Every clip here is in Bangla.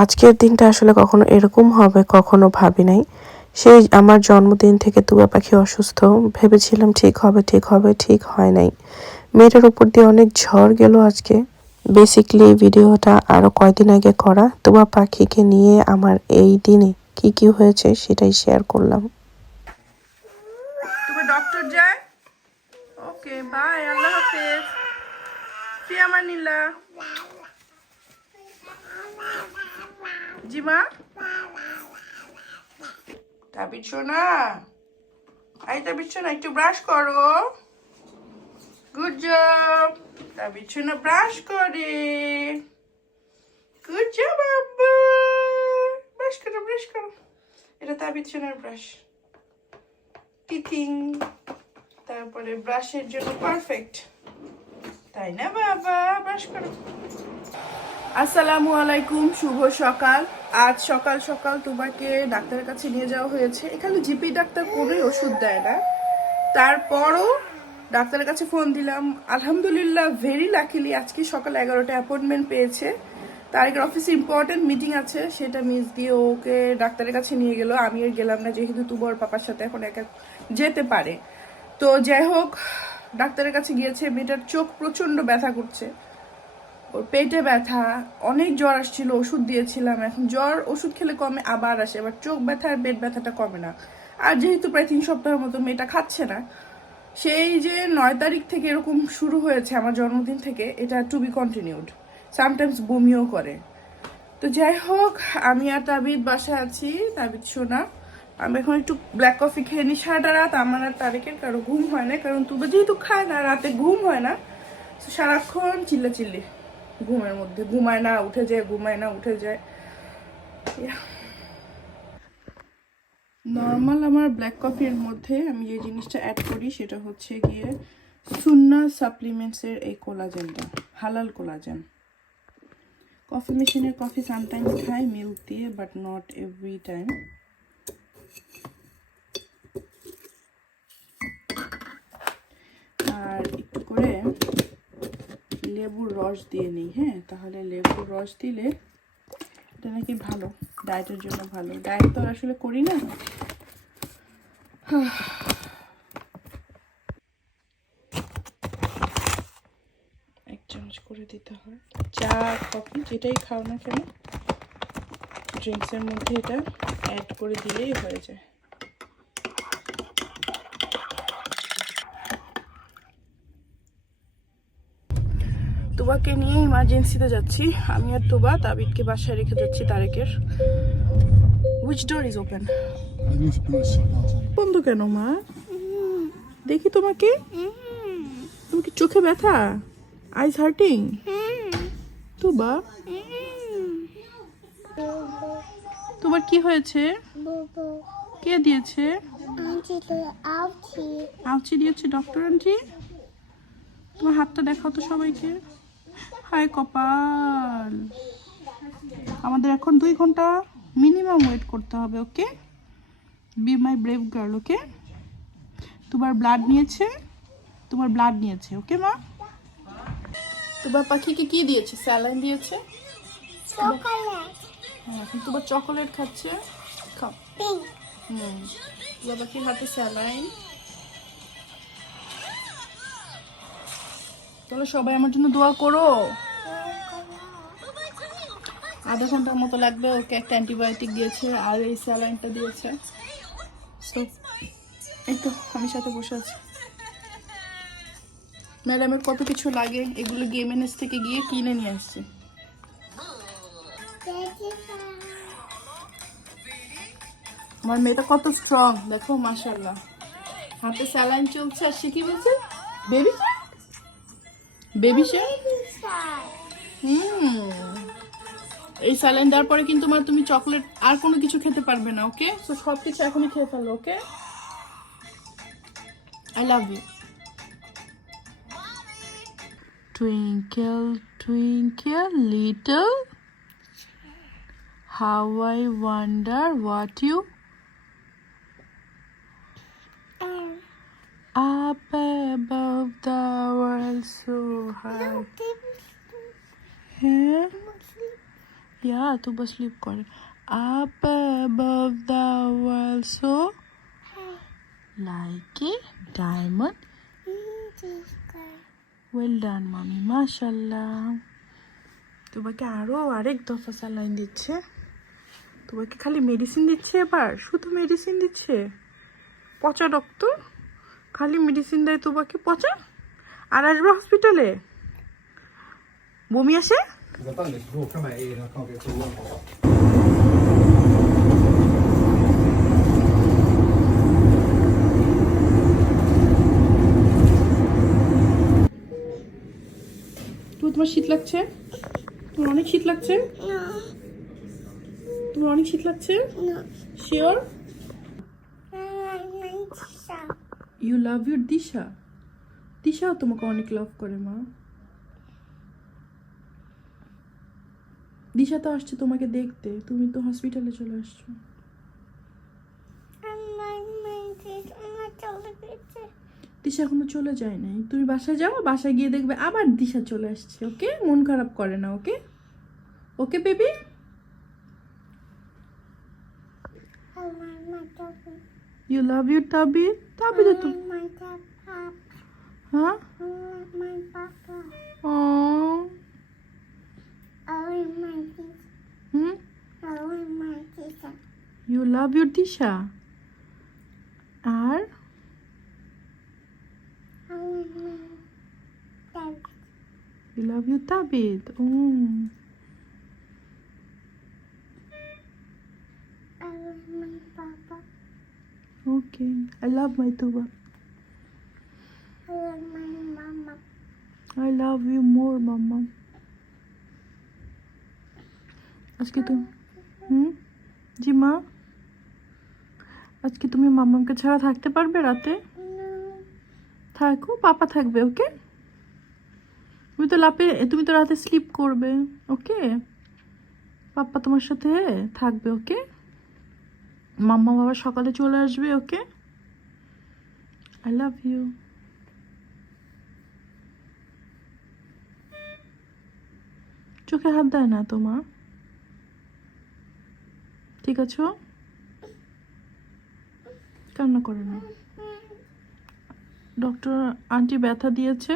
আজকের দিনটা আসলে কখনো এরকম হবে, কখনো ভাবি নাই। সেই আমার জন্মদিন থেকে তুয়া পাখি অসুস্থ, ভেবেছিলাম ঠিক হবে ঠিক হবে, ঠিক হয় নাই। মেয়েটার উপর দিয়ে অনেক ঝড় গেল আজকে। বেসিকলি ভিডিওটা আরও কয়দিন আগে করা। তুয়া পাখিকে নিয়ে আমার এই দিনে কি কি হয়েছে সেটাই শেয়ার করলাম। তুমি ওকে বাই আল্লাহ হাফেজ। ফিয়ামানিল্লাহ জি মা তাবিজ শোনা আই তাবিজ শোনা একটু ব্রাশ করো। গুড জব তাবিজ শোনা ব্রাশ করে। গুড জব ব্রাশ করো ব্রাশ করো। এটা তাবিজ শোনার ব্রাশ টিথিং তারপরে ব্রাশের জন্য পারফেক্ট তাই না, বাবা? ব্রাশ করো। আসসালামু আলাইকুম, শুভ সকাল। আজ সকাল সকাল তোমাকে ডাক্তারের কাছে নিয়ে যাওয়া হয়েছে। এখানে জিপি ডাক্তার কোনোই ওষুধ দেয় না। তারপরও ডাক্তারের কাছে ফোন দিলাম, আলহামদুলিল্লাহ ভেরি লাকিলি আজকে সকাল এগারোটা অ্যাপয়েন্টমেন্ট পেয়েছে। তারিখের অফিসে ইম্পর্টেন্ট মিটিং আছে, সেটা মিস দিয়ে ওকে ডাক্তারের কাছে নিয়ে গেল। আমি আর গেলাম না, যেহেতু তুবর পাপার সাথে এখন একা যেতে পারে। তো যাই হোক, ডাক্তারের কাছে গিয়েছে, মেয়েটার চোখ প্রচণ্ড ব্যথা করছে। ওর পেটে ব্যথা, অনেক জ্বর আসছিল, ওষুধ দিয়েছিলাম। এখন জ্বর, ওষুধ খেলে কমে আবার আসে, এবার চোখ ব্যথা আর পেট ব্যথাটা কমে না। আর যেহেতু প্রায় তিন সপ্তাহের মতো মেয়েটা খাচ্ছে না, সেই যে নয় তারিখ থেকে এরকম শুরু হয়েছে আমার জন্মদিন থেকে, এটা টু বি কন্টিনিউড সামটাইমস বমিও করে। তো যাই হোক, আমি আর তাবিদ বাসায় আছি, তাবিদ শোনা আমি এখন একটু ব্ল্যাক কফি খেয়ে নিই, সারাটা রাত আমার আর তারিখের কারও ঘুম হয় না, কারণ তুবা যেহেতু খায় না, রাতে ঘুম হয় না সারাক্ষণ চিল্লা চিল্লি ঘুমের মধ্যে, ঘুমায় না, উঠে যায়, ঘুমায় না, উঠে যায়। নর্মাল আমার ব্ল্যাক কফির মধ্যে আমি যে জিনিসটা অ্যাড করি সেটা হচ্ছে গিয়ে সুন্না সাপ্লিমেন্টসের এই কোলাজেনটা হালাল কোলাজেন কফি মেশিনের কফি সামটাইম খাই মিল্ক দিয়ে বাট নট এভরি টাইম আর একটু করে লেবুর রস দিয়ে নিই হ্যাঁ? তাহলে লেবুর রস দিলে এটা নাকি ভালো, ডায়েটের জন্য ভালো। ডায়েট তো আসলে করি না। এক চামচ করে দিতে হয়। চা, কফি যেটাই খাও না কেন ড্রিঙ্কসের মধ্যে এটা অ্যাড করে দিলেই হয়ে যায়। তোবাকে নিয়ে ইমার্জেন্সিতে যাচ্ছি। আমি আর তোবা, তাবিদকে বাসায় রেখে যাচ্ছি, তারেকের। উইচ ডোর ইজ ওপেন বন্ধ কেন, মা? দেখি তোমাকে। তুমি কি চোখে ব্যথা? আইস হার্টিং তোবা? তোমার কি হয়েছে? কে দিয়েছে? আউচি দিয়েছে, ডক্টর আন্টি। তোমার হাতটা দেখাও তো সবাইকে। হায় কপাল। আমাদের এখন দুই ঘণ্টা মিনিমাম ওয়েট করতে হবে okay be my brave girl okay তোমার ব্লাড নিয়েছে তোমার ব্লাড নিয়েছে ওকে মা? তোমার পাখিকে কি দিয়েছে? স্যালাইন দিয়েছে? হ্যাঁ, এখন তোমার চকোলেট খাচ্ছে। খাও। হুম। তোমার পাখির হাতে স্যালাইন। তাহলে সবাই আমার জন্য দোয়া করো। আধা ঘণ্টার মতো লাগবে ওকে একটা অ্যান্টিবায়োটিক দিয়েছে আর এই স্যালাইনটা দিয়েছে। So, এই তো আমি সাথে বসে আছি। ম্যাডামের কত কিছু লাগে এগুলো গেমেনেস থেকে গিয়ে কিনে নিয়ে আসছি। আমার মেয়েটা কত স্ট্রং দেখো মাশাল্লাহ হাতে স্যালাইন চলছে আর সে কি বলছে? Baby baby hmm. এই স্যালাইন দেওয়ার পরে কিন্তু মা তুমি চকলেট আর কোনো কিছু খেতে পারবে না ওকে তো সব কিছু এখনই খেয়ে ফেলো okay I love you Twinkle, twinkle, little. How I wonder what you up above the world so high. ইয়া তুবা স্লিপ করে up above the world so like a diamond well done মামি মাশাল্লাহ তোমাকে আরও আরেক দফা স্যালাইন দিচ্ছে। তোমাকে খালি মেডিসিন দিচ্ছে এবার? শুধু মেডিসিন দিচ্ছে? পচা রক্ত খালি মেডিসিন দেয় তোমাকে পচা? আর আসবে হসপিটালে বমি আসে? Jag tar lite bråka med er och kaka toan. তোমার শীত লাগছে? তোমার অনেক শীত লাগছে? তোমার অনেক শীত লাগছে? Sure? You love your Disha. দিশাও তোমাকে অনেক লাভ করে, মা। দিশা তো আসছে তোমাকে দেখতে। তুমি তো হসপিটালে চলে আসছো। দিশা এখনও চলে যায় নাই। তুমি বাসায় যাও বাসায় গিয়ে দেখবে আবার দিশা চলে আসছে ওকে? মন খারাপ করে না okay? Okay baby? You love you Tabi Tabi তো হ্যাঁ ও Hmm? I love my teacher. You love your teacher? R You love your tabit. Oh. I love my papa. Okay. I love my tuba. I love my mama. I love you more, mama. আজকে তুমি হুম? জি মা। আজকে তুমি মাম্মামকে ছাড়া থাকতে পারবে রাতে? থাকো, পাপা থাকবে, ওকে? তুমি তো লাপে, তুমি তো রাতে স্লিপ করবে, ওকে? পাপ্পা তোমার সাথে থাকবে, ওকে? মাম্মা বাবা সকালে চলে আসবে, ওকে? আই লাভ ইউ চোখে হাত দেয় না তোমা ঠিক আছো? কান্না করে না। ডক্টর আন্টি ব্যথা দিয়েছে?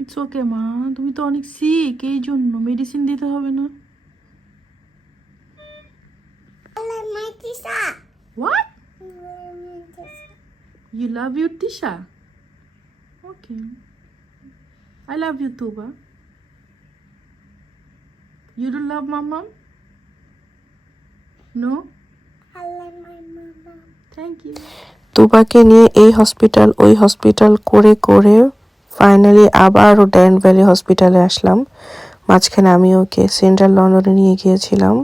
ইটস ওকে মা। তুমি তো অনেক সিক এই জন্য মেডিসিন দিতে হবে না। You love your Tisha okay I love you Tuba you don't love মাম্মাম নো থ্যাংক ইউ তুবাকে নিয়ে এই হসপিটাল ওই হসপিটাল করে করে ফাইনালি আবারও ড্যান ভ্যালি হসপিটালে আসলাম। মাঝখানে আমি ওকে সেন্ট্রাল লন্ডনে নিয়ে গিয়েছিলাম।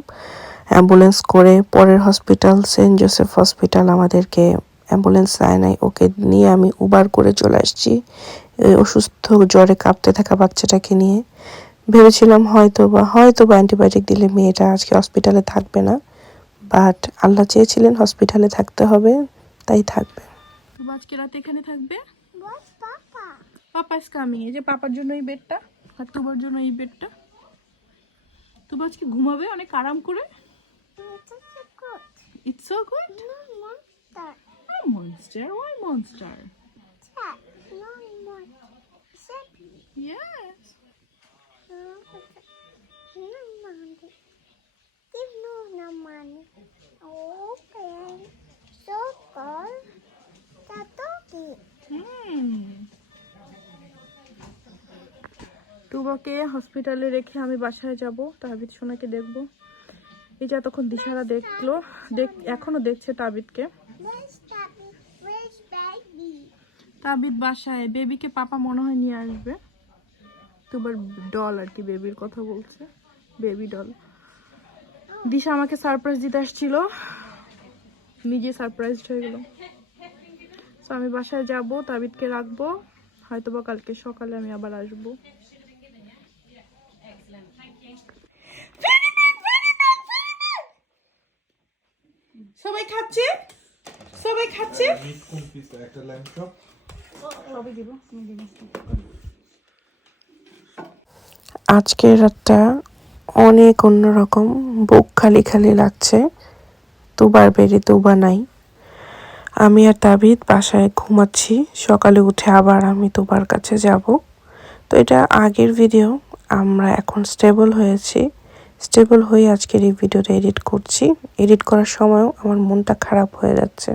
অ্যাম্বুলেন্স করে পরের হসপিটাল সেন্ট জোসেফ হসপিটাল আমাদেরকে অ্যাম্বুলেন্স দেয় নাই। ওকে নিয়ে আমি উবার করে চলে আসছি। এই অসুস্থ জ্বরে কাঁপতে থাকা বাচ্চাটাকে নিয়ে। ভেবেছিলাম হয়তো বা হয়তো বা অ্যান্টিবায়োটিক দিলে মেয়েটা আজকে হসপিটালে থাকবে না। বাট আল্লাহ চেয়েছিলেন হসপিটালে থাকতে হবে তাই থাকবে। তুমি আজকে রাতে এখানে থাকবে? পাপা ইস কামিং এই যে পাপার জন্য এই বেডটা আর তোমার জন্য এই বেডটা। তুমি আজকে ঘুমাবে অনেক আরাম করে? ইটস সো গুড হুম তুবাকে হসপিটালে রেখে আমি বাসায় যাব তাবিদ সোনাকে দেখব। এই যে এতক্ষণ দিশারা দেখল দেখ এখনও দেখছে তাবিদকে। তাবিদ বাসায় বেবিকে পাপা মনে হয় নিয়ে আসবে। তোমার ডল আর কি বেবির কথা বলছে। বেবি ডল দিশা আমাকে সারপ্রাইজ দিতে আসছিল। নিজে সারপ্রাইজ হয়ে গেল। তো আমি বাসায় যাব তাবিদকে রাখব। হয়তো বা কালকে সকালে আমি আবার আসব। সবাই খাচ্ছে? সবাই খাচ্ছে? সবই দিব আজকের রাতটা অনেক অন্যরকম, বুক খালি খালি লাগছে। দুবার বেরি, দুবার নাই। আমি আর তাবিদ বাসায় ঘুমাচ্ছি। সকালে উঠে আবার আমি দুবার কাছে যাব। তো এটা আগের ভিডিও আমরা এখন স্টেবল হয়েছি। স্টেবল হয়ে আজকের এই ভিডিওটা এডিট করছি। এডিট করার সময়ও আমার মনটা খারাপ হয়ে যাচ্ছে।